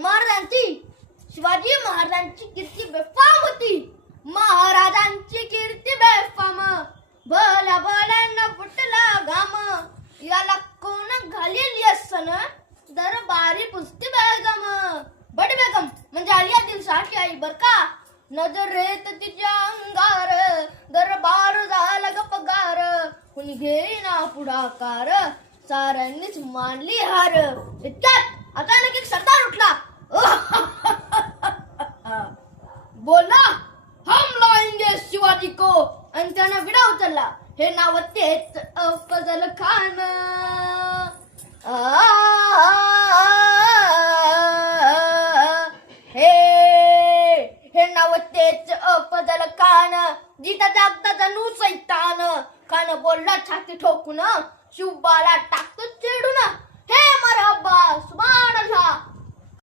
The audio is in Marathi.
महाराजांची शिवाजी महाराजांची कीर्ती बेफाम होती. महाराजांची कीर्ती बेफाम. भल्या भल्यांना फुटला घाम. याला कोण घालील यसन दरबारी पुसती बेगम. बडी बेगम म्हणजे आलिया दिलशाह ची आई बर का. नजरेत तिच्या अंगार दरबार झाला गपगार. कुणी घेईना पुढाकार साऱ्यांनीच मानली हार. इतक्यात अचानक एक सरदार उठला. बोला हम लाएंगे शिवाजी को. आणि त्यानं विडा उचलला. हे नाव तेच अफजल खान. हे नाव तेच अफजल खान. जिता जागता जणू सैतान. खान बोलला छाती ठोकून. शिवबाला